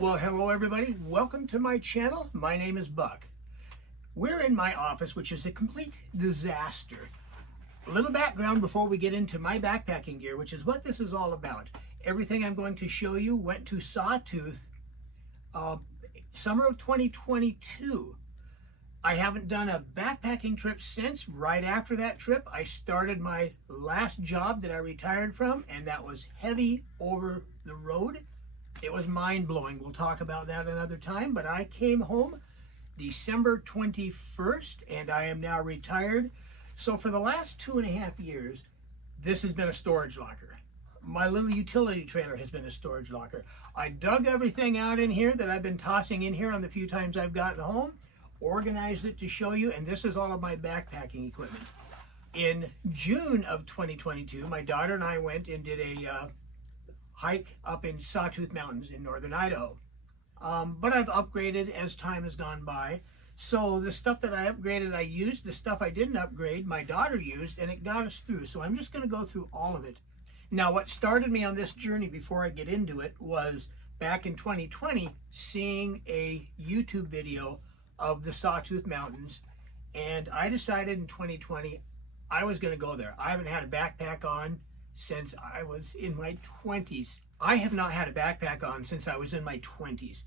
Well, hello everybody. Welcome to my channel. My name is Buck. We're in my office, which is a complete disaster. A little background before we get into my backpacking gear, which is what this is all about. Everything I'm going to show you went to Sawtooth summer of 2022. I haven't done a backpacking trip since. Right after that trip, I started my last job that I retired from, and that was heavy over the road. It was mind-blowing. We'll talk about that another time, but I came home December 21st, and I am now retired. So for the last 2.5 years, this has been a storage locker. My little utility trailer has been a storage locker. I dug everything out in here that I've been tossing in here on the few times I've gotten home, organized it to show you, and this is all of my backpacking equipment. In June of 2022, my daughter and I went and did a hike up in Sawtooth Mountains in northern Idaho. But I've upgraded as time has gone by. So the stuff that I upgraded, I used. The stuff I didn't upgrade, my daughter used, and it got us through. So I'm just going to go through all of it. Now, what started me on this journey before I get into it was back in 2020, seeing a YouTube video of the Sawtooth Mountains. And I decided in 2020, I was going to go there. I haven't had a backpack on since I was in my 20s. I have not had a backpack on since I was in my 20s.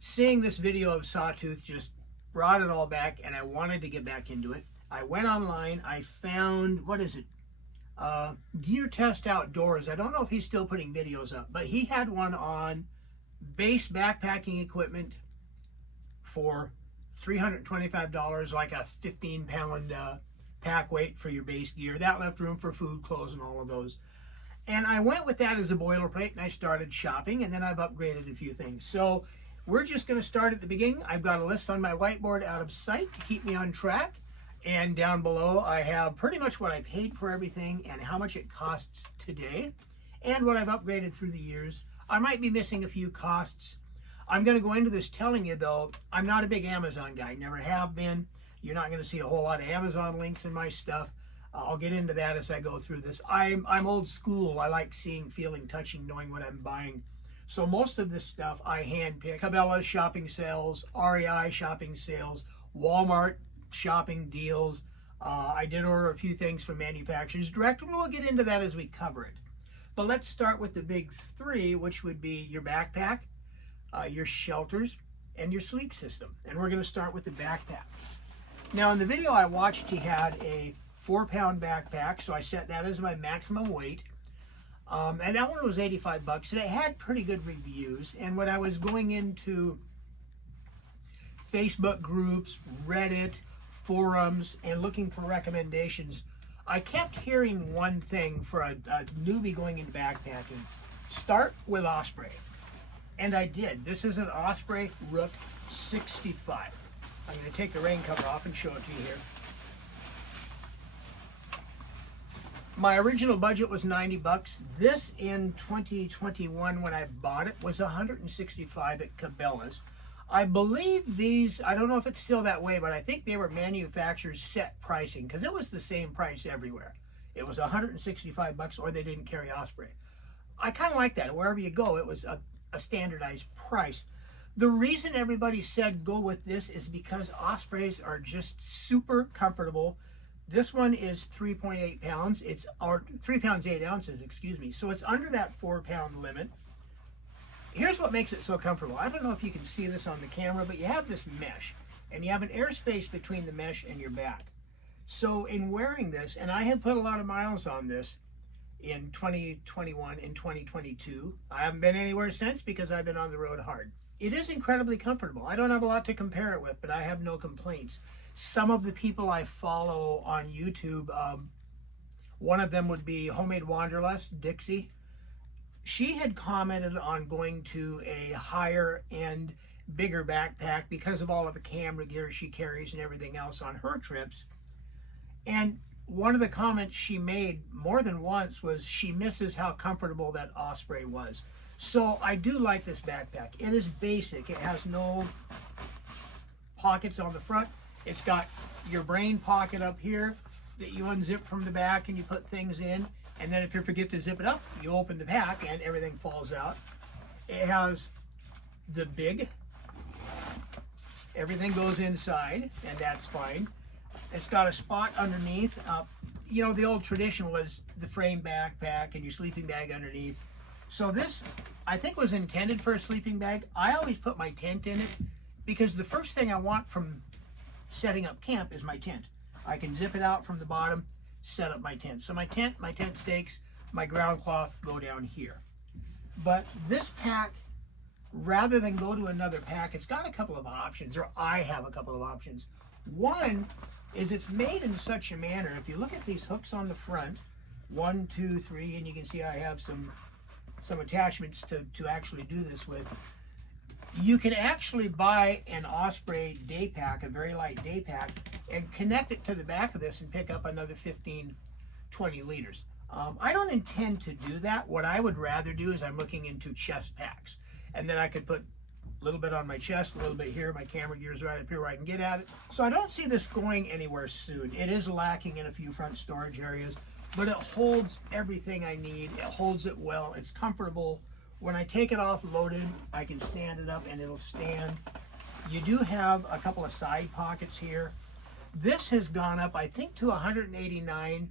Seeing this video of Sawtooth just brought it all back, and I wanted to get back into it. I went online, I found, what is it? Gear Test Outdoors. I don't know if he's still putting videos up, but he had one on base backpacking equipment for $325, like a 15-pound pack weight for your base gear. That left room for food, clothes, and all of those. And I went with that as a boilerplate, and I started shopping, and then I've upgraded a few things. So we're just going to start at the beginning. I've got a list on my whiteboard out of sight to keep me on track. And down below, I have pretty much what I paid for everything and how much it costs today and what I've upgraded through the years. I might be missing a few costs. I'm going to go into this telling you, though, I'm not a big Amazon guy, never have been. You're not going to see a whole lot of Amazon links in my stuff. I'll get into that as I go through this. I'm old school. I like seeing, feeling, touching, knowing what I'm buying. So most of this stuff I handpick. Cabela's shopping sales, REI shopping sales, Walmart shopping deals. I did order a few things from manufacturers direct, and we'll get into that as we cover it. But let's start with the big three, which would be your backpack, your shelters, and your sleep system. And we're going to start with the backpack. Now in the video I watched, he had a 4-pound backpack, so I set that as my maximum weight. And that one was $85, and it had pretty good reviews. And when I was going into Facebook groups, Reddit, forums, and looking for recommendations, I kept hearing one thing for a newbie going into backpacking: start with Osprey. And I did. This is an Osprey Rook 65. I'm going to take the rain cover off and show it to you here. My original budget was $90. This in 2021 when I bought it was $165 at Cabela's. I believe these, I don't know if it's still that way, but I think they were manufacturer's set pricing because it was the same price everywhere. It was $165 or they didn't carry Osprey. I kind of like that. Wherever you go, it was a standardized price. The reason everybody said go with this is because Ospreys are just super comfortable. This one is 3.8 pounds. It's 3 pounds 8 ounces, excuse me. So it's under that 4-pound limit. Here's what makes it so comfortable. I don't know if you can see this on the camera, but you have this mesh, and you have an airspace between the mesh and your back. So in wearing this, and I have put a lot of miles on this in 2021 and 2022. I haven't been anywhere since because I've been on the road hard. It is incredibly comfortable. I don't have a lot to compare it with, but I have no complaints. Some of the people I follow on YouTube, one of them would be Homemade Wanderlust, Dixie. She had commented on going to a higher end, bigger backpack because of all of the camera gear she carries and everything else on her trips. And one of the comments she made more than once was she misses how comfortable that Osprey was. So I do like this backpack. It is basic. It has no pockets on the front. It's got your brain pocket up here that you unzip from the back and you put things in. And then if you forget to zip it up, you open the pack and everything falls out. It has the big. Everything goes inside, and that's fine. It's got a spot underneath. You know, the old tradition was the frame backpack and your sleeping bag underneath. So this, I think, was intended for a sleeping bag. I always put my tent in it because the first thing I want from setting up camp is my tent. I can zip it out from the bottom, set up my tent. So my tent stakes, my ground cloth go down here. But this pack, rather than go to another pack, it's got a couple of options, or I have a couple of options. One is it's made in such a manner, if you look at these hooks on the front, 1, 2, 3, and you can see I have some attachments to actually do this with. You can actually buy an Osprey day pack, a very light day pack, and connect it to the back of this and pick up another 15, 20 liters. I don't intend to do that. What I would rather do is I'm looking into chest packs. And then I could put a little bit on my chest, a little bit here. My camera gear's right up here where I can get at it. So I don't see this going anywhere soon. It is lacking in a few front storage areas, but it holds everything I need. It holds it well. It's comfortable. When I take it off loaded, I can stand it up and it'll stand. You do have a couple of side pockets here. This has gone up, I think, to 189,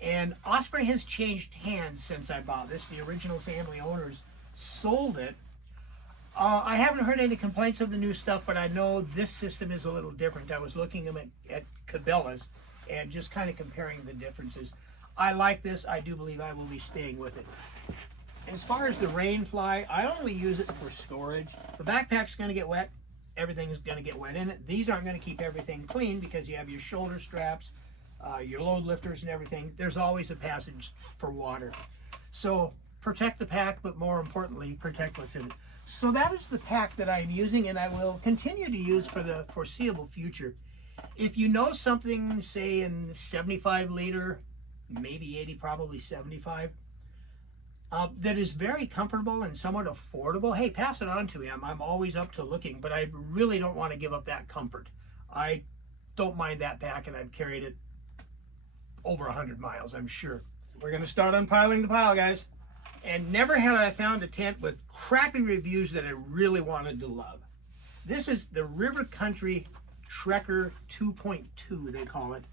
and Osprey has changed hands since I bought this. The original family owners sold it. I haven't heard any complaints of the new stuff, but I know this system is a little different. I was looking at Cabela's and just kind of comparing the differences. I like this. I do believe I will be staying with it. As far as the Rainfly, I only use it for storage. The backpack's going to get wet. Everything is going to get wet in it. These aren't going to keep everything clean because you have your shoulder straps, your load lifters and everything. There's always a passage for water. So protect the pack, but more importantly, protect what's in it. So that is the pack that I'm using, and I will continue to use for the foreseeable future. If you know something, say in 75 liter, maybe 80, probably 75, that is very comfortable and somewhat affordable, hey, pass it on to him. I'm always up to looking, but I really don't want to give up that comfort. I don't mind that pack, and I've carried it over 100 miles, I'm sure. We're going to start unpiling the pile, guys. And never had I found a tent with crappy reviews that I really wanted to love. This is the River Country Trekker 2.2, they call it.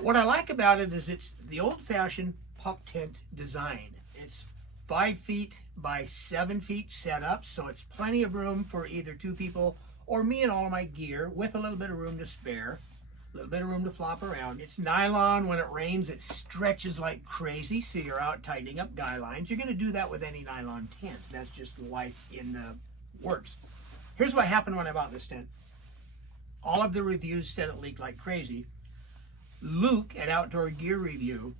What I like about it is it's the old-fashioned pup tent design. It's 5 feet by 7 feet set up, so it's plenty of room for either 2 people or me and all of my gear, with a little bit of room to spare, a little bit of room to flop around. It's nylon. When it rains, it stretches like crazy, so you're out tightening up guy lines. You're going to do that with any nylon tent. That's just life in the works. Here's what happened when I bought this tent. All of the reviews said it leaked like crazy. Luke at Outdoor Gear Review,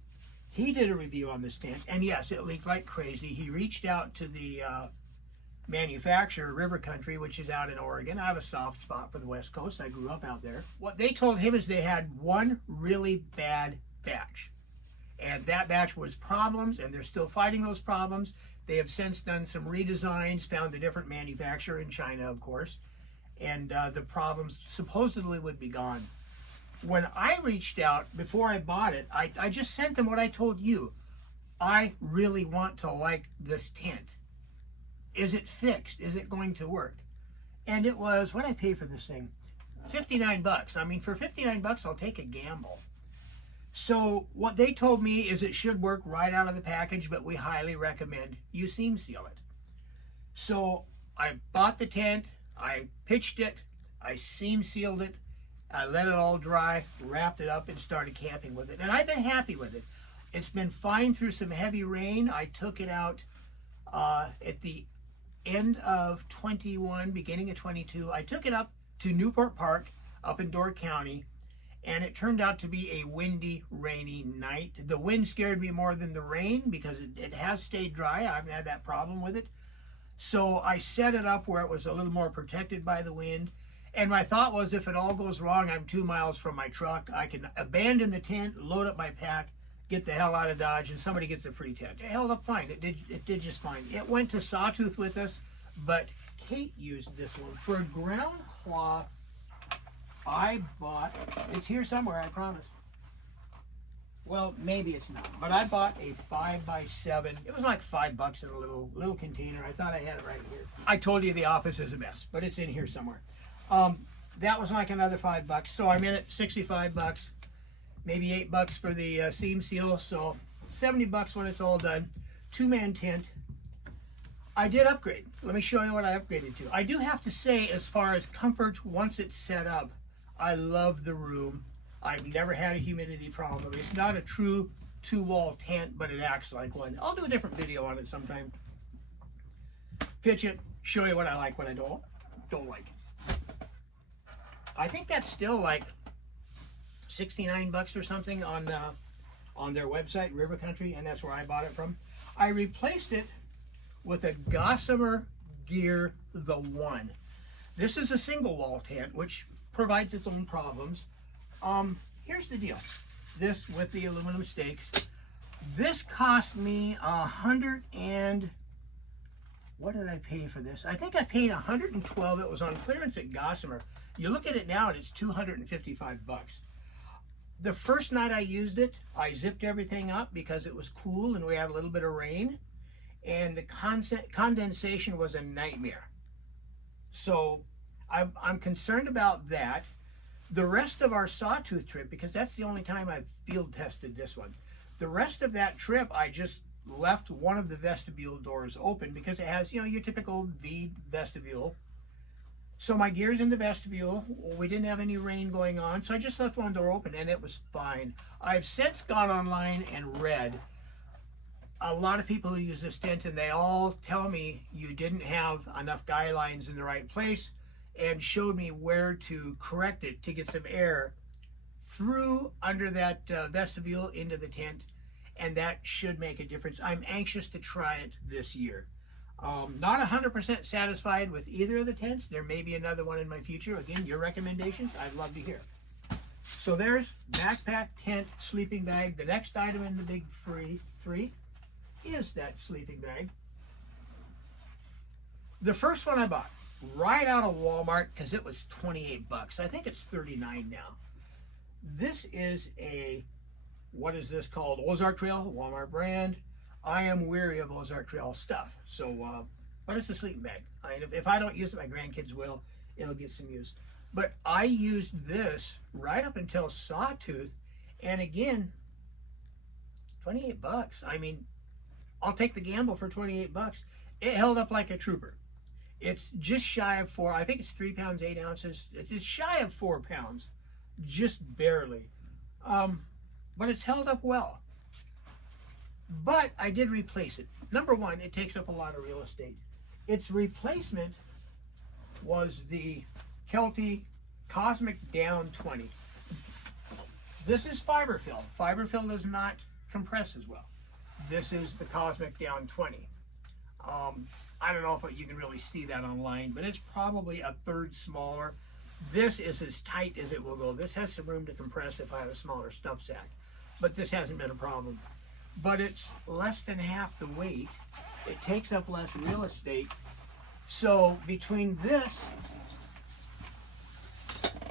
he did a review on this tent, and yes, it leaked like crazy. He reached out to the manufacturer, River Country, which is out in Oregon. I have a soft spot for the West Coast. I grew up out there. What they told him is they had one really bad batch, and that batch was problems, and they're still fighting those problems. They have since done some redesigns, found a different manufacturer in China, of course, and the problems supposedly would be gone. When I reached out before I bought it, I just sent them what I told you. I really want to like this tent. Is it fixed? Is it going to work? And it was, what did I pay for this thing? 59 bucks. I mean, for 59 bucks, I'll take a gamble. So what they told me is it should work right out of the package, but we highly recommend you seam seal it. So I bought the tent, I pitched it, I seam sealed it, I let it all dry, wrapped it up, and started camping with it. And I've been happy with it. It's been fine through some heavy rain. I took it out at the end of 21, beginning of 22. I took it up to Newport Park up in Door County, and it turned out to be a windy, rainy night. The wind scared me more than the rain because it has stayed dry. I haven't had that problem with it. So I set it up where it was a little more protected by the wind. And my thought was, if it all goes wrong, I'm 2 miles from my truck. I can abandon the tent, load up my pack, get the hell out of Dodge, and somebody gets a free tent. It held up fine. It did just fine. It went to Sawtooth with us, but Kate used this one. For a ground cloth, I bought, it's here somewhere, I promise. Well, maybe it's not, but I bought a 5x7. It was like $5 in a little container. I thought I had it right here. I told you the office is a mess, but it's in here somewhere. That was like another $5, so I'm in at $65, maybe $8 for the seam seal, so $70 when it's all done. 2-man tent. I did upgrade. Let me show you what I upgraded to. I do have to say, as far as comfort, once it's set up, I love the room. I've never had a humidity problem. It's not a true 2-wall tent, but it acts like one. I'll do a different video on it sometime. Pitch it, show you what I like, what I don't like. I think that's still like $69 or something on their website, River Country, and that's where I bought it from. I replaced it with a Gossamer Gear the One. This is a single wall tent, which provides its own problems. Here's the deal. This with the aluminum stakes. This cost me what did I pay for this? I think I paid $112. It was on clearance at Gossamer. You look at it now and it's $255. The first night I used it, I zipped everything up because it was cool and we had a little bit of rain, and the condensation was a nightmare. So I'm concerned about that. The rest of our Sawtooth trip, because that's the only time I've field tested this one, the rest of that trip I just left one of the vestibule doors open because it has, you know, your typical V vestibule. So my gear's in the vestibule. We didn't have any rain going on, so I just left one door open and it was fine. I've since gone online and read a lot of people who use this tent, and they all tell me you didn't have enough guy lines in the right place, and showed me where to correct it to get some air through under that vestibule into the tent, and that should make a difference. I'm anxious to try it this year. Not 100% satisfied with either of the tents. There may be another one in my future. Again, your recommendations, I'd love to hear. So there's backpack, tent, sleeping bag. The next item in the big three is that sleeping bag. The first one I bought right out of Walmart because it was $28. I think it's $39 now. This is a, what is this called? Ozark Trail, Walmart brand. I am weary of Ozark Trail stuff. So, but it's a sleeping bag. If I don't use it, my grandkids will. It'll get some use. But I used this right up until Sawtooth, and again, $28. I mean, I'll take the gamble for $28. It held up like a trooper. It's just shy of 4. I think it's 3 pounds 8 ounces. It's just shy of 4 pounds, just barely. But it's held up well. But I did replace it. Number one, it takes up a lot of real estate. Its replacement was the Kelty Cosmic Down 20. This is fiberfill. Fiberfill does not compress as well. This is the Cosmic Down 20. I don't know if you can really see that online, but it's probably a third smaller. This is as tight as it will go. This has some room to compress if I had a smaller stuff sack, but this hasn't been a problem. But it's less than half the weight. It takes up less real estate. So between this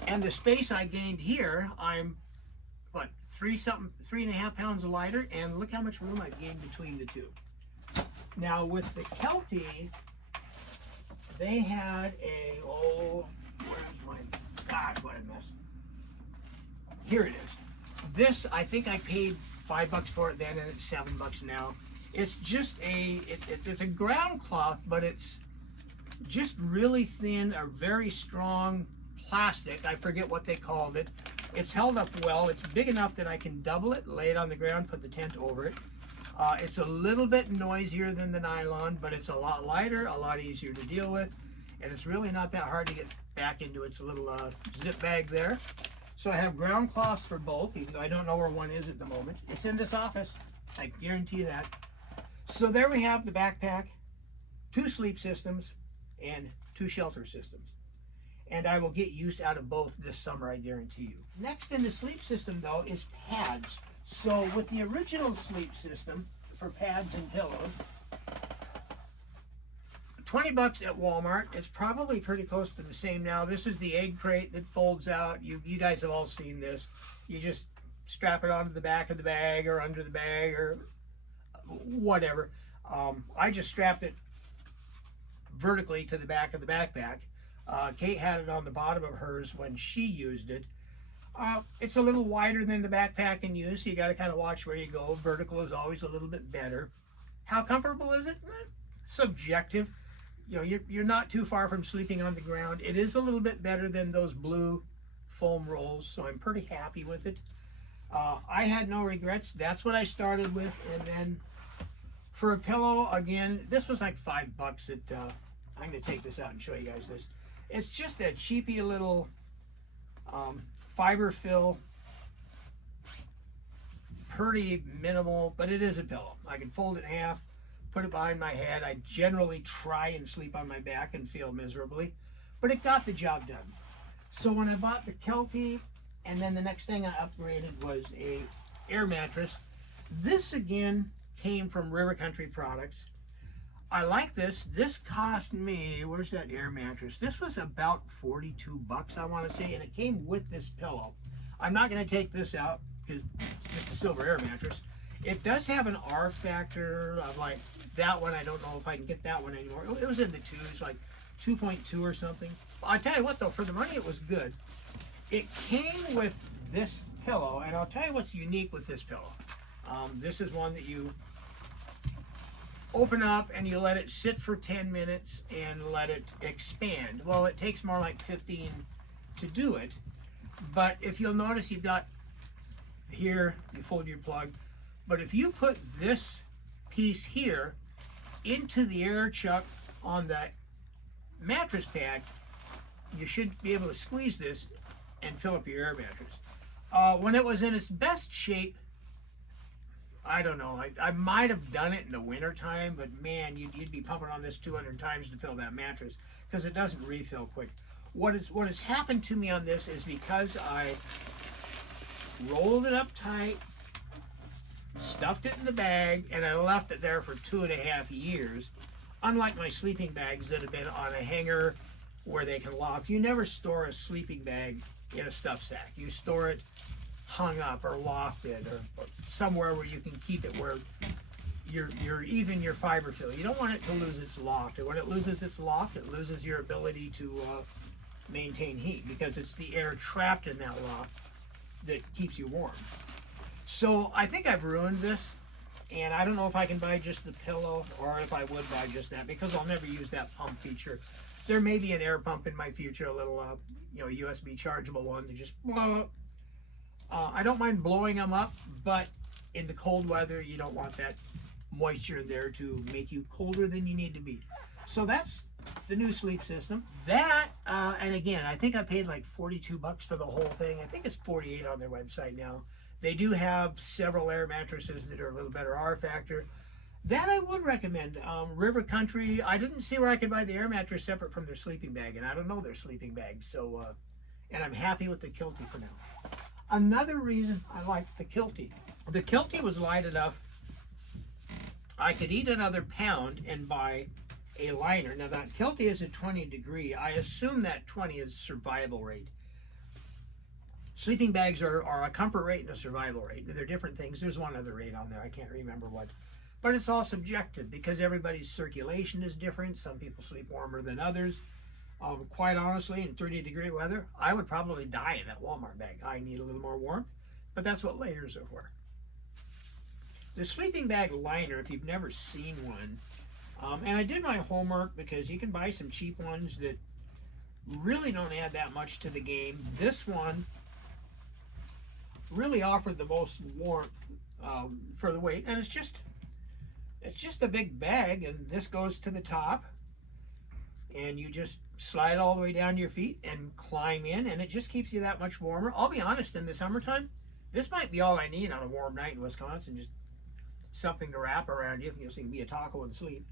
and the space I gained here, I'm, what, 3.5 pounds lighter, and look how much room I've gained between the two. Now with the Kelty, they had a, where's my, gosh, what a mess. Here it is. This, I think I paid $5 for it then, and it's $7 now. It's just it's a ground cloth, but it's just really thin, or very strong plastic. I forget what they called it. It's held up well. It's big enough that I can double it, lay it on the ground, put the tent over it. It's a little bit noisier than the nylon, but it's a lot lighter, a lot easier to deal with, and it's really not that hard to get back into its little zip bag there. So I have ground cloths for both, even though I don't know where one is at the moment. It's in this office, I guarantee that. So there we have the backpack, 2 sleep systems, and 2 shelter systems. And I will get use out of both this summer, I guarantee you. Next in the sleep system, though, is pads. So with the original sleep system for pads and pillows, $20 at Walmart. It's probably pretty close to the same now. This is the egg crate that folds out. You guys have all seen this. You just strap it onto the back of the bag or under the bag or whatever. I just strapped it vertically to the back of the backpack. Kate had it on the bottom of hers when she used it. It's a little wider than the backpack in use, so you got to kind of watch where you go. Vertical is always a little bit better. How comfortable is it? Subjective. You know, you're not too far from sleeping on the ground. It is a little bit better than those blue foam rolls, so I'm pretty happy with it. I had no regrets. That's what I started with. And then for a pillow, again, this was like $5 at, I'm going to take this out and show you guys this. It's just a cheapy little fiber fill, pretty minimal, but it is a pillow. I can fold it in half, put it behind my head. I generally try and sleep on my back and feel miserably, but it got the job done. So when I bought the Kelty, and then the next thing I upgraded was a air mattress. This again came from River Country Products. I like this. This cost me, where's that air mattress? This was about $42, I want to say, and it came with this pillow. I'm not going to take this out because it's just a silver air mattress. It does have an R factor of like that one. I don't know if I can get that one anymore. It was in the twos, like 2.2 or something. I'll tell you what though, for the money it was good. It came with this pillow, and I'll tell you what's unique with this pillow. This is one that you open up and you let it sit for 10 minutes and let it expand. Well, it takes more like 15 to do it, but if you'll notice, you've got here, you fold your plug, but if you put this piece here into the air chuck on the mattress pad, you should be able to squeeze this and fill up your air mattress. When it was in its best shape, I don't know, I might have done it in the winter time, but man, you'd be pumping on this 200 times to fill that mattress because it doesn't refill quick. What has happened to me on this is because I rolled it up tight, stuffed it in the bag, and I left it there for 2.5 years. Unlike my sleeping bags that have been on a hanger where they can loft, you never store a sleeping bag in a stuff sack. You store it hung up or lofted or somewhere where you can keep it where even your fiber fill. You don't want it to lose its loft. And when it loses its loft, it loses your ability to maintain heat because it's the air trapped in that loft that keeps you warm. So I think I've ruined this, and I don't know if I can buy just the pillow or if I would buy just that because I'll never use that pump feature. There may be an air pump in my future, a little USB chargeable one to just blow up. I don't mind blowing them up, but in the cold weather, you don't want that moisture there to make you colder than you need to be. So that's the new sleep system. That, and again, I think I paid like $42 for the whole thing. I think it's $48 on their website now. They do have several air mattresses that are a little better R factor. That I would recommend. River Country, I didn't see where I could buy the air mattress separate from their sleeping bag, and I don't know their sleeping bag. So, and I'm happy with the Kelty for now. Another reason I like the Kelty was light enough I could eat another pound and buy a liner. Now that Kelty is a 20 degree. I assume that 20 is survival rate. Sleeping bags are a comfort rate and a survival rate. They're different things. There's one other rate on there. I can't remember what. But it's all subjective because everybody's circulation is different. Some people sleep warmer than others. Quite honestly, in 30-degree weather, I would probably die in that Walmart bag. I need a little more warmth, but that's what layers are for. The sleeping bag liner, if you've never seen one, and I did my homework because you can buy some cheap ones that really don't add that much to the game. This one really offered the most warmth for the weight, and it's just a big bag, and this goes to the top, and you just slide all the way down to your feet and climb in, and it just keeps you that much warmer. I'll be honest, in the summertime, this might be all I need on a warm night in Wisconsin, just something to wrap around you, so you can be a taco and sleep.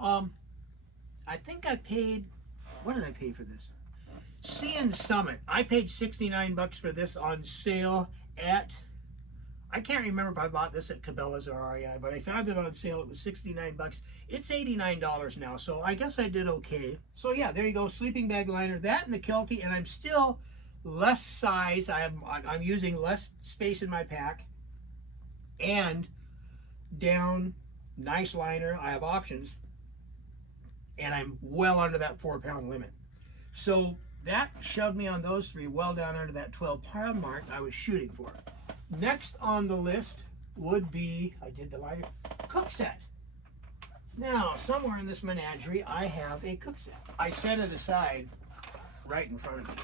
I think I paid, what did I pay for this? Sea & Summit. I paid $69 for this on sale at, I can't remember if I bought this at Cabela's or REI, but I found it on sale. It was $69. It's $89 now, so I guess I did okay. So yeah, there you go, sleeping bag liner, that and the Kelty, and I'm still less size. I'm using less space in my pack, and down, nice liner. I have options, and I'm well under that 4-pound limit. So that shoved me on those three well down under that 12-pound mark I was shooting for. Next on the list would be, I did the liner, cook set. Now, somewhere in this menagerie, I have a cook set. I set it aside right in front of me.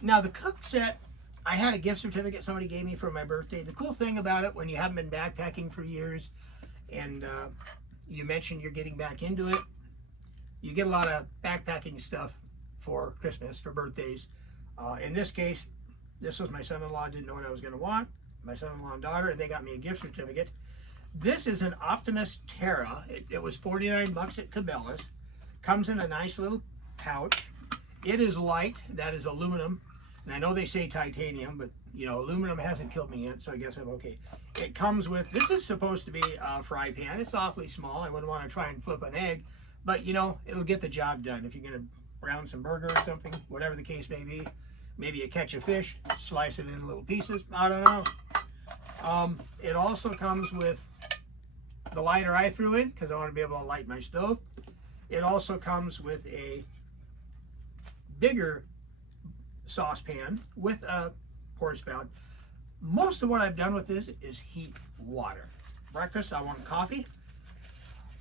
Now, the cook set, I had a gift certificate somebody gave me for my birthday. The cool thing about it, when you haven't been backpacking for years, and you mentioned you're getting back into it, you get a lot of backpacking stuff for Christmas, for birthdays. In this case, this was my son-in-law, didn't know what I was going to want. My son-in-law and daughter, and they got me a gift certificate. This is an Optimus Terra. It was 49 bucks at Cabela's. Comes in a nice little pouch. It is light. That is aluminum. And I know they say titanium, but you know, aluminum hasn't killed me yet, so I guess I'm okay. It comes with, this is supposed to be a fry pan. It's awfully small. I wouldn't want to try and flip an egg, but you know, it'll get the job done. If you're going to brown some burger or something, whatever the case may be, maybe you catch a fish, slice it in little pieces. I don't know. It also comes with the lighter I threw in because I want to be able to light my stove. It also comes with a bigger saucepan with a pork spout. Most of what I've done with this is heat water. Breakfast, I want coffee.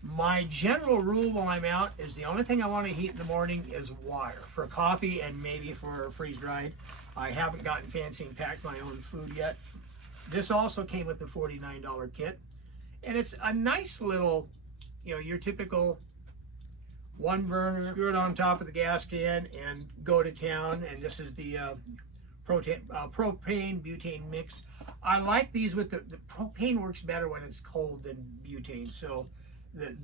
My general rule while I'm out is the only thing I want to heat in the morning is water for coffee and maybe for freeze-dried. I haven't gotten fancy and packed my own food yet. This also came with the $49 kit. And it's a nice little, you know, your typical one burner, screw it on top of the gas can and go to town. And this is the propane butane mix. I like these with the propane works better when it's cold than butane. So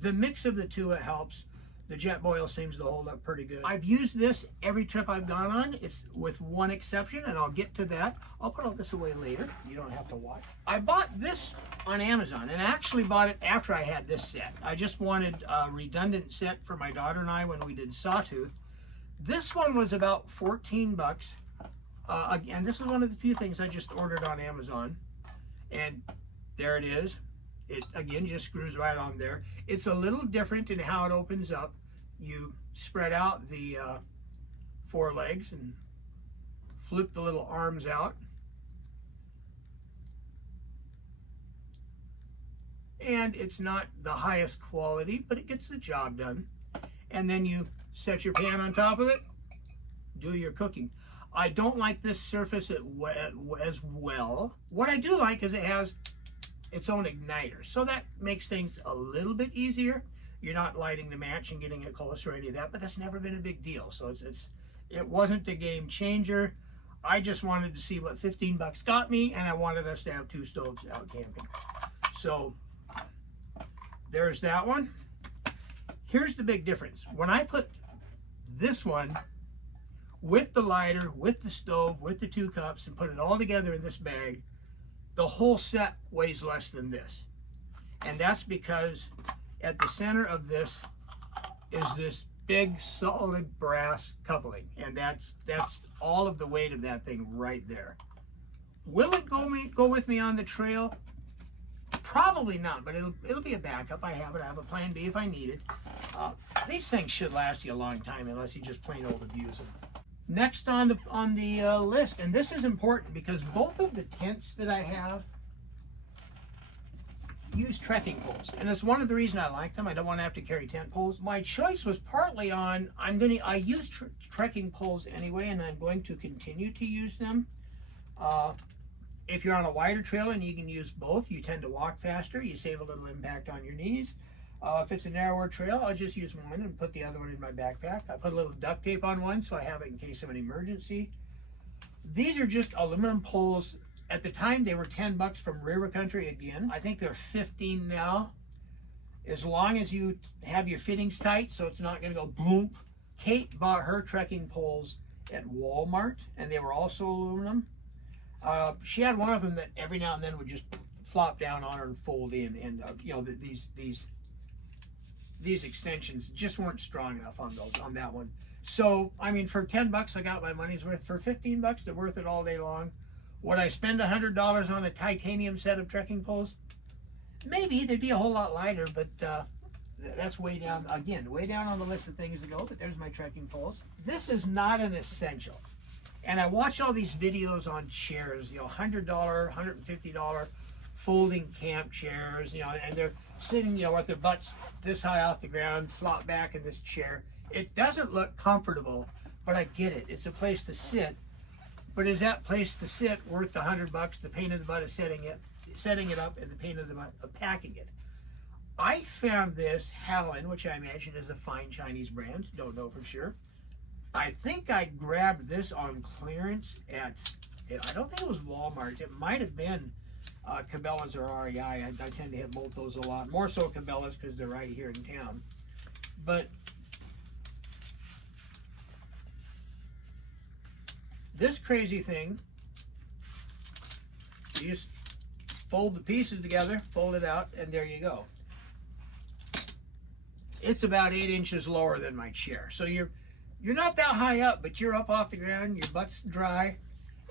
the mix of the two, it helps. The Jetboil seems to hold up pretty good. I've used this every trip I've gone on. It's with one exception, and I'll get to that. I'll put all this away later. You don't have to watch. I bought this on Amazon, and I actually bought it after I had this set. I just wanted a redundant set for my daughter and I when we did Sawtooth. This one was about 14 bucks. Again, this is one of the few things I just ordered on Amazon. And there it is. It, again, just screws right on there. It's a little different in how it opens up. You spread out the 4 legs and flip the little arms out. And it's not the highest quality, but it gets the job done. And then you set your pan on top of it, do your cooking. I don't like this surface as well. What I do like is it has its own igniter, so that makes things a little bit easier. You're not lighting the match and getting it close or any of that, but that's never been a big deal. So it wasn't a game changer. I just wanted to see what 15 bucks got me, and I wanted us to have 2 stoves out camping. So there's that one. Here's the big difference. When I put this one with the lighter, with the stove, with the 2 cups, and put it all together in this bag, the whole set weighs less than this. And that's because at the center of this is this big solid brass coupling, and that's all of the weight of that thing right there. Will it go with me on the trail? Probably not, but it'll be a backup. I have a plan B if I need it. These things should last you a long time unless you just plain old abuse them. Next on the list, and this is important because both of the tents that I have use trekking poles, and it's one of the reasons I like them. I don't want to have to carry tent poles. My choice was partly on I use trekking poles anyway, and I'm going to continue to use them. If you're on a wider trail and you can use both, you tend to walk faster. You save a little impact on your knees. If it's a narrower trail, I'll just use one and put the other one in my backpack. I put a little duct tape on one so I have it in case of an emergency. These are just aluminum poles. At the time, they were 10 bucks from River Country again. I think they're 15 now. As long as you have your fittings tight so it's not going to go boom. Kate bought her trekking poles at Walmart, and they were also aluminum. She had one of them that every now and then would just flop down on her and fold in, and you know, these extensions just weren't strong enough on that one. So, I mean, for 10 bucks, I got my money's worth. For 15 bucks, they're worth it all day long. Would I spend $100 on a titanium set of trekking poles? Maybe. They'd be a whole lot lighter, but that's way down, again, way down on the list of things to go, but there's my trekking poles. This is not an essential. And I watch all these videos on chairs, you know, $100, $150 folding camp chairs, you know, and they're sitting, you know, with their butts this high off the ground, flop back in this chair. It doesn't look comfortable, but I get it. It's a place to sit. But is that place to sit worth the $100, the pain in the butt of setting it up, and the pain in the butt of packing it? I found this Helen, which I imagine is a fine Chinese brand. Don't know for sure. I think I grabbed this on clearance at, I don't think it was Walmart. It might have been Cabela's or REI. I tend to hit both those a lot. More so Cabela's because they're right here in town. But this crazy thing, you just fold the pieces together, fold it out, and there you go. It's about 8 inches lower than my chair. So you're not that high up, but you're up off the ground, your butt's dry,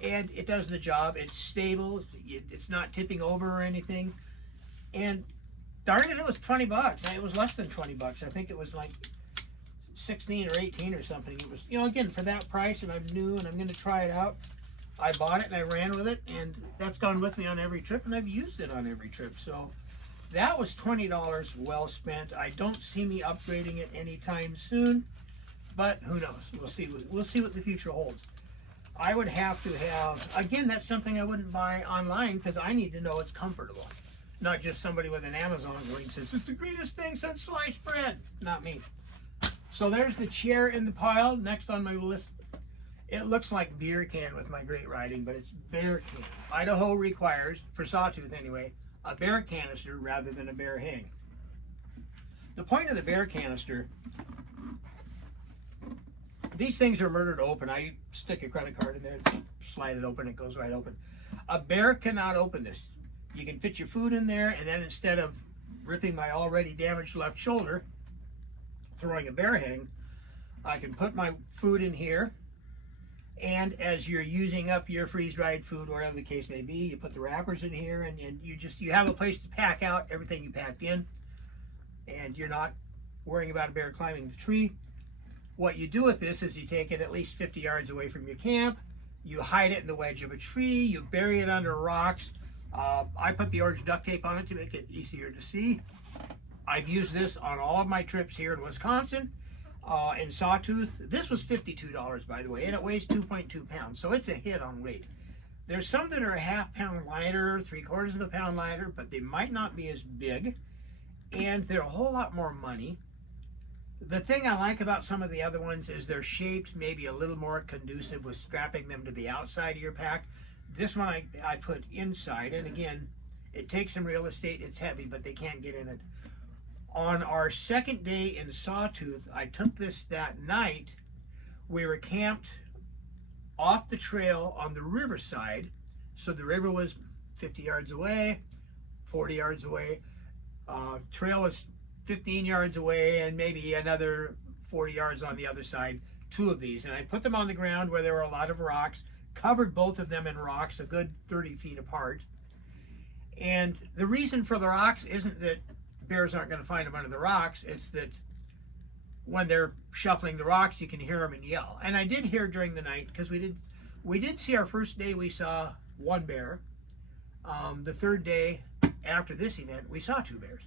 and it does the job. It's stable, it's not tipping over or anything. And darn it, it was 20 bucks. It was less than 20 bucks. I think it was like 16 or 18 or something. It was, you know, again, for that price, and I'm new and I'm going to try it out. I bought it and I ran with it, and that's gone with me on every trip, and I've used it on every trip. So that was $20 well spent. I don't see me upgrading it anytime soon, but who knows? We'll see what the future holds. I would have to have, again, that's something I wouldn't buy online because I need to know it's comfortable. Not just somebody with an Amazon link says, it's the greatest thing since sliced bread. Not me. So there's the chair in the pile. Next on my list, it looks like beer can with my great writing, but it's bear can. Idaho requires, for sawtooth anyway, a bear canister rather than a bear hang. The point of the bear canister, these things are murder to open. I stick a credit card in there, slide it open, it goes right open. A bear cannot open this. You can fit your food in there, and then instead of ripping my already damaged left shoulder, throwing a bear hang, I can put my food in here, and as you're using up your freeze-dried food, whatever the case may be, you put the wrappers in here, and you have a place to pack out everything you packed in, and you're not worrying about a bear climbing the tree. What you do with this is you take it at least 50 yards away from your camp, you hide it in the wedge of a tree, you bury it under rocks. I put the orange duct tape on it to make it easier to see. I've used this on all of my trips here in Wisconsin. In Sawtooth, this was $52, by the way, and it weighs 2.2 pounds, so it's a hit on weight. There's some that are a ½ pound lighter, 3/4 of a pound lighter, but they might not be as big, and they're a whole lot more money. The thing I like about some of the other ones is they're shaped maybe a little more conducive with strapping them to the outside of your pack. This one I put inside, and again, it takes some real estate, it's heavy, but they can't get in it. On our second day in Sawtooth, I took this that night. We were camped off the trail on the riverside. So the river was 50 yards away, 40 yards away. Trail was 15 yards away and maybe another 40 yards on the other side, 2 of these. And I put them on the ground where there were a lot of rocks, covered both of them in rocks, a good 30 feet apart. And the reason for the rocks isn't that bears aren't going to find them under the rocks. It's that when they're shuffling the rocks, you can hear them and yell. And I did hear during the night, because we did see our first day, we saw 1 bear. The third day after this event, we saw 2 bears.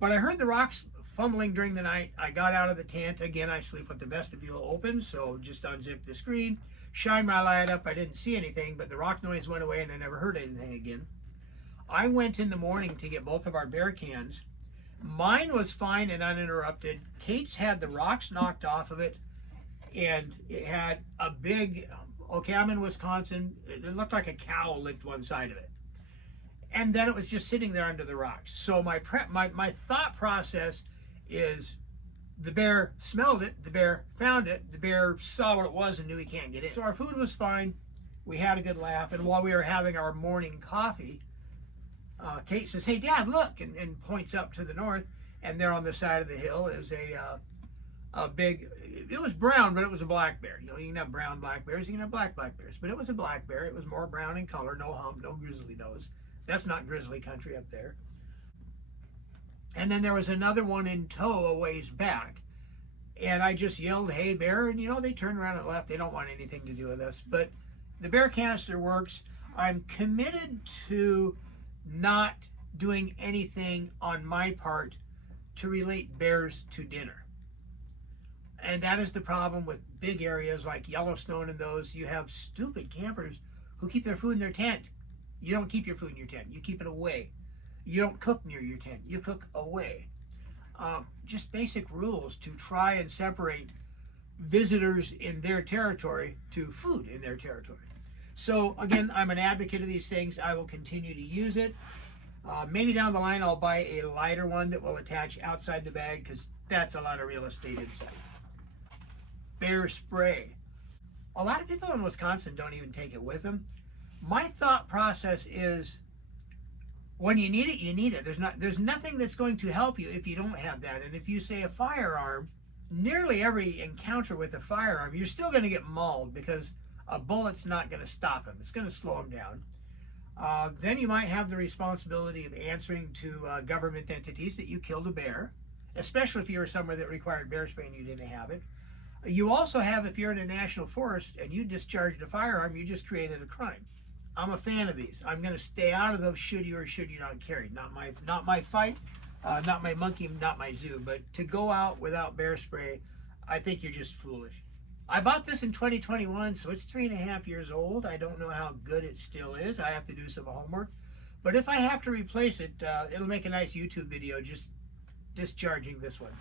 But I heard the rocks fumbling during the night. I got out of the tent. Again, I sleep with the vestibule open, so just unzipped the screen, shined my light up. I didn't see anything, but the rock noise went away and I never heard anything again. I went in the morning to get both of our bear cans. Mine was fine and uninterrupted. Kate's had the rocks knocked off of it, and it had a big, okay, I'm in Wisconsin, it looked like a cow licked one side of it. And then it was just sitting there under the rocks. So my thought process is the bear smelled it, the bear found it, the bear saw what it was and knew he can't get in. So our food was fine, we had a good laugh, and while we were having our morning coffee, Kate says, "Hey, Dad, look," and points up to the north, and there on the side of the hill is a big, it was brown, but it was a black bear. You know, you can have brown black bears, you can have black bears, but it was a black bear. It was more brown in color, no hump, no grizzly nose. That's not grizzly country up there. And then there was another one in tow a ways back. And I just yelled, "Hey, bear," and you know, they turned around and left. They don't want anything to do with us. But the bear canister works. I'm committed to not doing anything on my part to relate bears to dinner. And that is the problem with big areas like Yellowstone and those. You have stupid campers who keep their food in their tent. You don't keep your food in your tent. You keep it away. You don't cook near your tent. You cook away. Just basic rules to try and separate visitors in their territory to food in their territory. So again, I'm an advocate of these things. I will continue to use it. Maybe down the line I'll buy a lighter one that will attach outside the bag, because that's a lot of real estate inside. Bear spray. A lot of people in Wisconsin don't even take it with them. My thought process is, when you need it, you need it. There's nothing that's going to help you if you don't have that. And if you say a firearm, nearly every encounter with a firearm, you're still going to get mauled, because a bullet's not going to stop him. It's going to slow him down. Then you might have the responsibility of answering to government entities that you killed a bear, especially if you were somewhere that required bear spray and you didn't have it. You also have, if you're in a national forest and you discharged a firearm, you just created a crime. I'm a fan of these. I'm going to stay out of those should you or should you not carry. Not my fight, not my monkey, not my zoo. But to go out without bear spray, I think you're just foolish. I bought this in 2021, so it's 3.5 years old. I don't know how good it still is. I have to do some homework. But if I have to replace it, it'll make a nice YouTube video just discharging this one.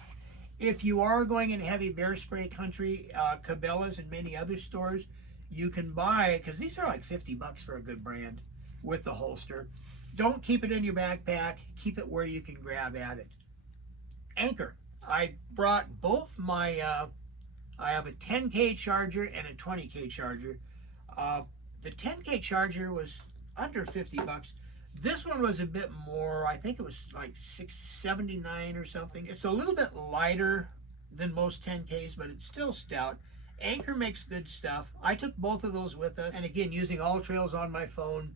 If you are going in heavy bear spray country, Cabela's and many other stores, you can buy, because these are like $50 for a good brand with the holster. Don't keep it in your backpack. Keep it where you can grab at it. Anchor. I brought both my, I have a 10K charger and a 20K charger. The 10K charger was under $50. This one was a bit more. I think it was like $6.79 or something. It's a little bit lighter than most 10Ks, but it's still stout. Anchor makes good stuff. I took both of those with us, and again, using AllTrails on my phone,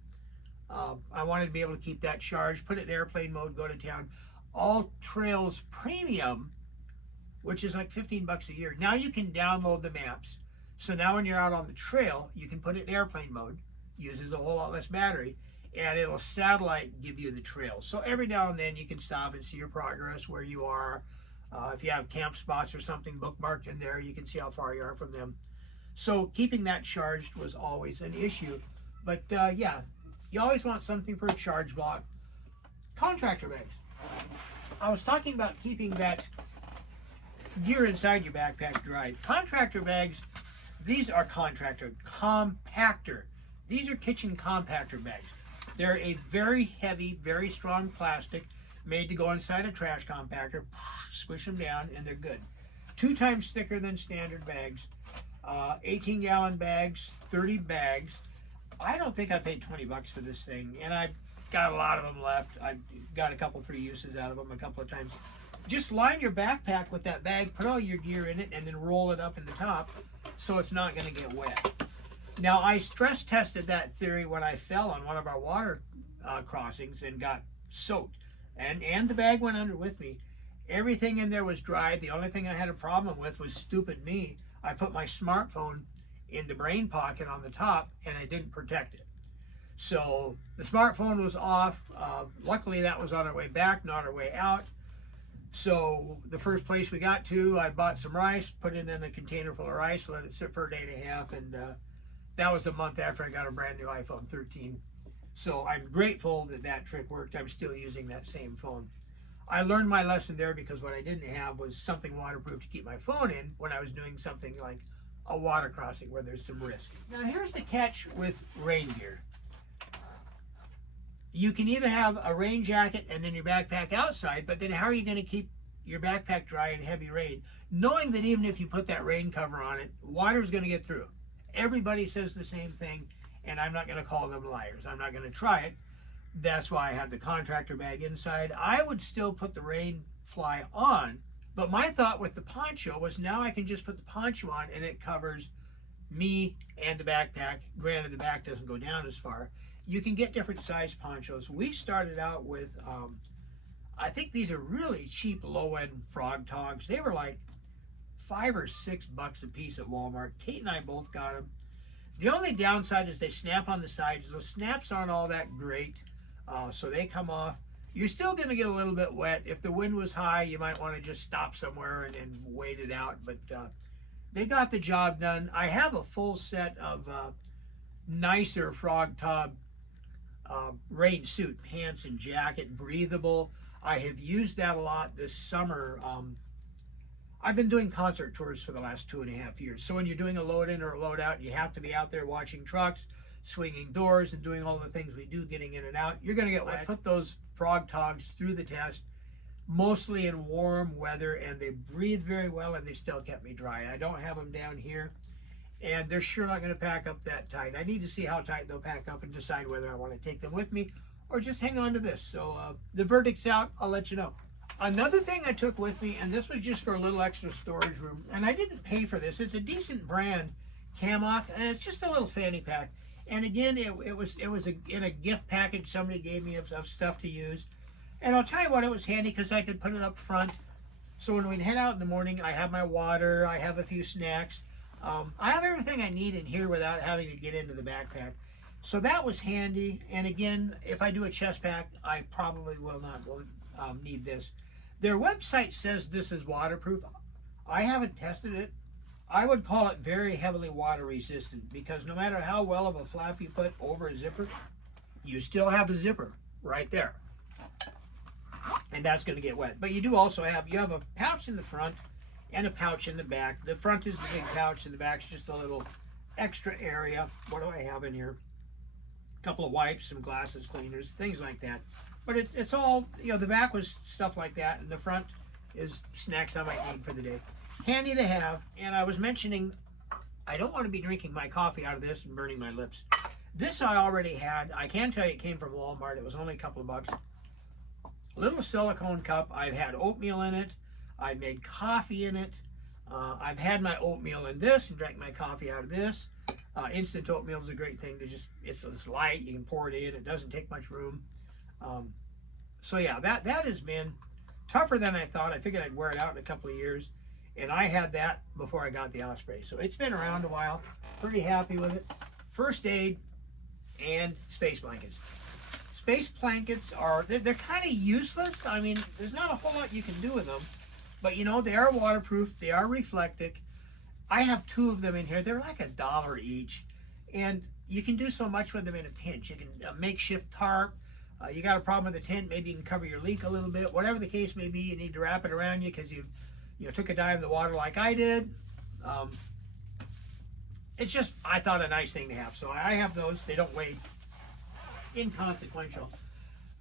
I wanted to be able to keep that charged, put it in airplane mode, go to town. AllTrails Premium, which is like $15 a year. Now you can download the maps. So now when you're out on the trail, you can put it in airplane mode, uses a whole lot less battery, and it'll satellite give you the trails. So every now and then you can stop and see your progress, where you are. If you have camp spots or something bookmarked in there, you can see how far you are from them. So keeping that charged was always an issue. But yeah, you always want something for a charge block. Contractor bags. I was talking about keeping that gear inside your backpack dry. Contractor bags, these are compactor. These are kitchen compactor bags. They're a very heavy, very strong plastic made to go inside a trash compactor, squish them down, and they're good. 2 times thicker than standard bags. 18-gallon bags, 30 bags. I don't think I paid $20 for this thing, and I've got a lot of them left. I've got a couple, 3 uses out of them a couple of times. Just line your backpack with that bag, put all your gear in it, and then roll it up in the top so it's not going to get wet. Now, I stress tested that theory when I fell on one of our water crossings and got soaked. And the bag went under with me. Everything in there was dry. The only thing I had a problem with was stupid me. I put my smartphone in the brain pocket on the top, and I didn't protect it. So the smartphone was off. Luckily, that was on our way back, not our way out. So the first place we got to, I bought some rice, put it in a container full of rice, let it sit for a day and a half, and that was a month after I got a brand new iPhone 13. So I'm grateful that that trick worked. I'm still using that same phone. I learned my lesson there, because what I didn't have was something waterproof to keep my phone in when I was doing something like a water crossing where there's some risk. Now here's the catch with rain gear. You can either have a rain jacket and then your backpack outside, but then how are you going to keep your backpack dry in heavy rain, knowing that even if you put that rain cover on it, water's going to get through? Everybody says the same thing, and I'm not going to call them liars. I'm not going to try it. That's why I have the contractor bag inside. I would still put the rain fly on, But my thought with the poncho was now I can just put the poncho on and it covers me and the backpack. Granted, the back doesn't go down as far. You can get different size ponchos. We started out with, I think these are really cheap low-end Frog Togs. They were like $5 or $6 a piece at Walmart. Kate and I both got them. The only downside is they snap on the sides. Those snaps aren't all that great, so they come off. You're still going to get a little bit wet. If the wind was high, you might want to just stop somewhere and wait it out. But they got the job done. I have a full set of nicer Frog Tog rain suit, pants and jacket, breathable. I have used that a lot this summer. I've been doing concert tours for the last 2.5 years. So when you're doing a load in or a load out, you have to be out there watching trucks, swinging doors, and doing all the things we do, getting in and out. You're going to get wet. I put those Frog Togs through the test, mostly in warm weather, and they breathe very well, and they still kept me dry. I don't have them down here, and they're sure not going to pack up that tight. I need to see how tight they'll pack up and decide whether I want to take them with me or just hang on to this. So the verdict's out. I'll let you know. Another thing I took with me, and this was just for a little extra storage room, and I didn't pay for this. It's a decent brand, Kamoth, and it's just a little fanny pack. And again, it was in a gift package somebody gave me of stuff to use. And I'll tell you what, it was handy because I could put it up front. So when we head out in the morning, I have my water, I have a few snacks. I have everything I need in here without having to get into the backpack. So that was handy. And again, if I do a chest pack, I probably will not need this. Their website says this is waterproof. I haven't tested it. I would call it very heavily water resistant because no matter how well of a flap you put over a zipper, you still have a zipper right there. And that's going to get wet. But you do also have a pouch in the front and a pouch in the back. The front is the big pouch and the back's just a little extra area. What do I have in here? A couple of wipes, some glasses cleaners, things like that. But it's all, the back was stuff like that, and the front is snacks I might need for the day. Handy to have. And I was mentioning, I don't want to be drinking my coffee out of this and burning my lips. This I already had. I can tell you it came from Walmart. It was only a couple of bucks. A little silicone cup. I've had oatmeal in it. I made coffee in it. I've had my oatmeal in this and drank my coffee out of this. Instant oatmeal is a great thing to it's light. You can pour it in. It doesn't take much room. So yeah, that has been tougher than I thought. I figured I'd wear it out in a couple of years. And I had that before I got the Osprey. So it's been around a while. Pretty happy with it. First aid and space blankets. Space blankets they're kind of useless. I mean, there's not a whole lot you can do with them. But they are waterproof. They are reflective. I have 2 of them in here. They're like $1 each. And you can do so much with them in a pinch. You can makeshift tarp. You got a problem with the tent, maybe you can cover your leak a little bit. Whatever the case may be, you need to wrap it around you because you took a dive in the water like I did. It's just, I thought, a nice thing to have. So I have those. They don't weigh. Inconsequential.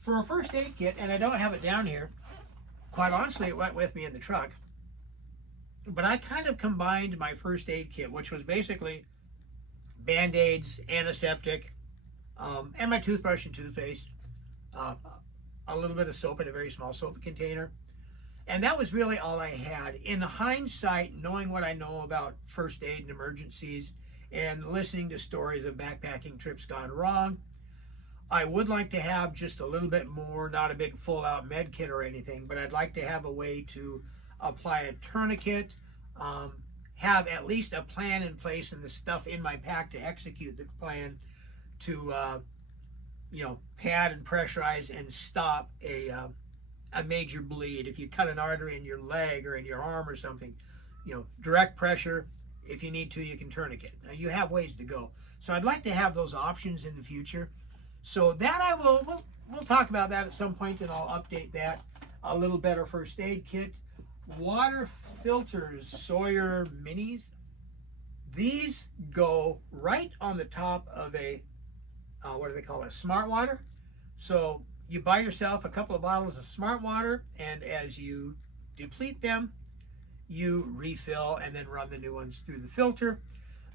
For a first aid kit, and I don't have it down here, quite honestly, it went with me in the truck. But I kind of combined my first aid kit, which was basically Band-Aids, antiseptic, and my toothbrush and toothpaste. A little bit of soap in a very small soap container. And that was really all I had. In hindsight, knowing what I know about first aid and emergencies and listening to stories of backpacking trips gone wrong, I would like to have just a little bit more, not a big full-out med kit or anything, but I'd like to have a way to apply a tourniquet, have at least a plan in place and the stuff in my pack to execute the plan to pad and pressurize and stop a major bleed. If you cut an artery in your leg or in your arm or something, direct pressure. If you need to, you can tourniquet. Now, you have ways to go. So I'd like to have those options in the future. So that we'll talk about that at some point, and I'll update that. A little better first aid kit. Water filters, Sawyer Minis. These go right on the top of a what do they call it? Smart water. So you buy yourself a couple of bottles of Smart Water, and as you deplete them, you refill and then run the new ones through the filter.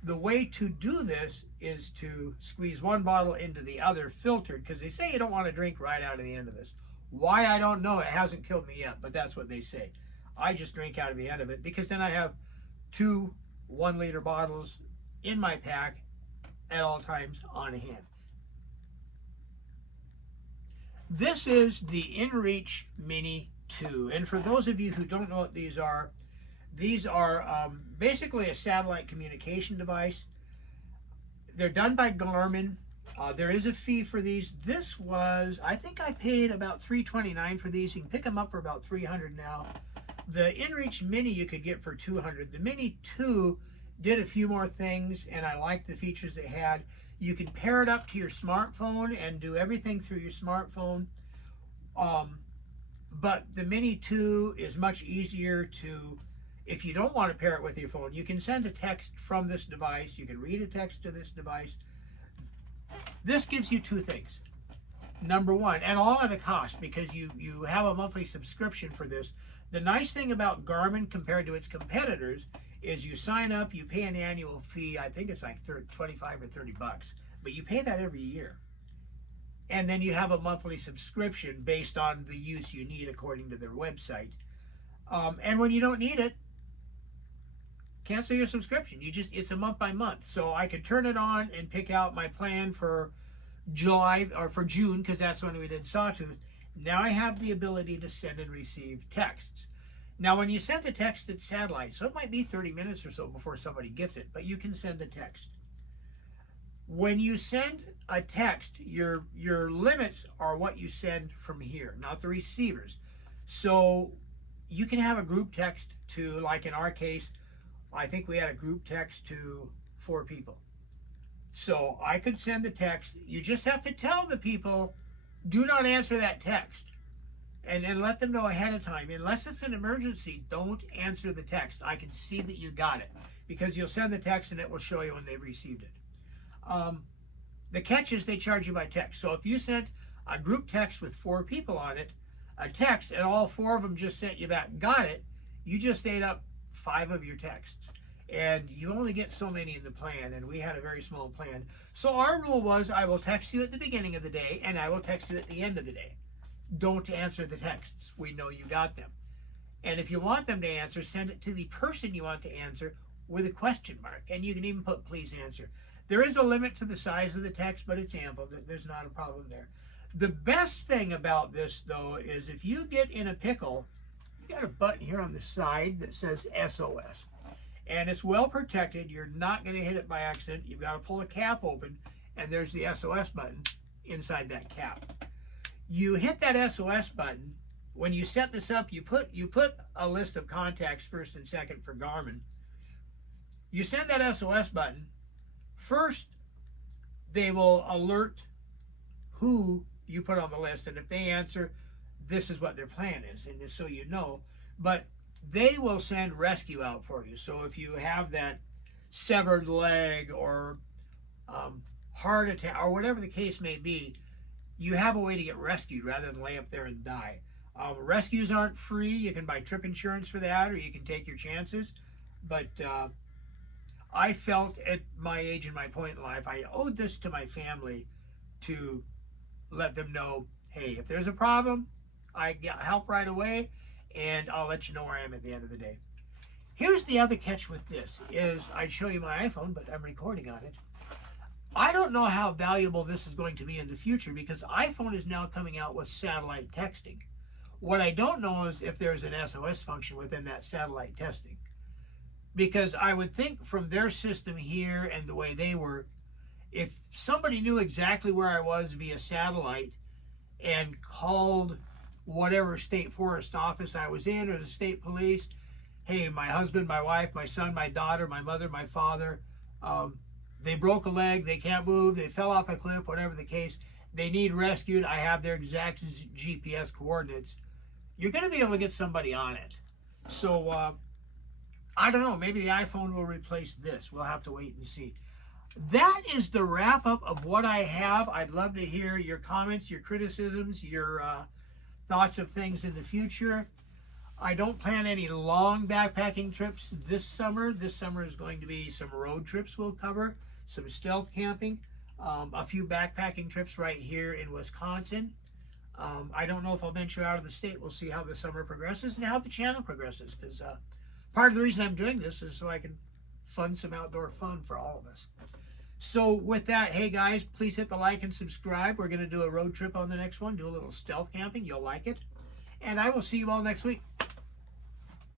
The way to do this is to squeeze one bottle into the other filtered, because they say you don't want to drink right out of the end of this. Why, I don't know. It hasn't killed me yet, but that's what they say. I just drink out of the end of it, because then I have 2 1-liter bottles in my pack at all times on hand. This is the InReach Mini 2, and for those of you who don't know what these are basically a satellite communication device. They're done by Garmin. There is a fee for these. This was, I think I paid about $329 for these. You can pick them up for about $300 now. The InReach Mini you could get for $200. The Mini 2 did a few more things, and I liked the features it had. You can pair it up to your smartphone and do everything through your smartphone. But the Mini 2 is much easier to, if you don't want to pair it with your phone, you can send a text from this device. You can read a text to this device. This gives you 2 things. Number one, and all at a cost, because you have a monthly subscription for this. The nice thing about Garmin compared to its competitors is you sign up, you pay an annual fee. I think it's like 25 or 30 bucks, but you pay that every year. And then you have a monthly subscription based on the use you need according to their website. And when you don't need it, cancel your subscription. It's a month by month. So I could turn it on and pick out my plan for July or for June, because that's when we did Sawtooth. Now I have the ability to send and receive texts. Now when you send a text, it's satellite, so it might be 30 minutes or so before somebody gets it, but you can send a text. When you send a text, your limits are what you send from here, not the receivers. So you can have a group text to, like in our case, I think we had a group text to 4 people. So I could send the text. You just have to tell the people, do not answer that text. And let them know ahead of time. Unless it's an emergency, don't answer the text. I can see that you got it, because you'll send the text and it will show you when they've received it. The catch is they charge you by text. So if you sent a group text with 4 people on it, a text, and all 4 of them just sent you back, got it, you just ate up 5 of your texts. And you only get so many in the plan, and we had a very small plan. So our rule was, I will text you at the beginning of the day, and I will text you at the end of the day. Don't answer the texts. We know you got them. And if you want them to answer, send it to the person you want to answer with a question mark. And you can even put please answer. There is a limit to the size of the text, but it's ample. There's not a problem there. The best thing about this, though, is if you get in a pickle, you got a button here on the side that says SOS. And it's well protected. You're not going to hit it by accident. You've got to pull a cap open, and there's the SOS button inside that cap. You hit that SOS button. When you set this up, you put a list of contacts first and second for Garmin. You send that SOS button. First, they will alert who you put on the list, and if they answer, this is what their plan is, and just so you know. But they will send rescue out for you. So if you have that severed leg or heart attack or whatever the case may be, you have a way to get rescued rather than lay up there and die. Rescues aren't free. You can buy trip insurance for that, or you can take your chances. But I felt at my age and my point in life, I owed this to my family to let them know, hey, if there's a problem, I get help right away, and I'll let you know where I am at the end of the day. Here's the other catch with this, is I'd show you my iPhone, but I'm recording on it. I don't know how valuable this is going to be in the future, because iPhone is now coming out with satellite texting. What I don't know is if there's an SOS function within that satellite testing. Because I would think from their system here and the way they work, if somebody knew exactly where I was via satellite and called whatever state forest office I was in or the state police, hey, my husband, my wife, my son, my daughter, my mother, my father, they broke a leg, they can't move, they fell off a cliff, whatever the case, they need rescued, I have their exact GPS coordinates, you're going to be able to get somebody on it. So, I don't know, maybe the iPhone will replace this. We'll have to wait and see. That is the wrap up of what I have. I'd love to hear your comments, your criticisms, your thoughts of things in the future. I don't plan any long backpacking trips this summer. This summer is going to be some road trips we'll cover, some stealth camping, a few backpacking trips right here in Wisconsin. I don't know if I'll venture out of the state. We'll see how the summer progresses and how the channel progresses, because part of the reason I'm doing this is so I can fund some outdoor fun for all of us. So with that, hey guys, please hit the like and subscribe. We're going to do a road trip on the next one, do a little stealth camping. You'll like it. And I will see you all next week.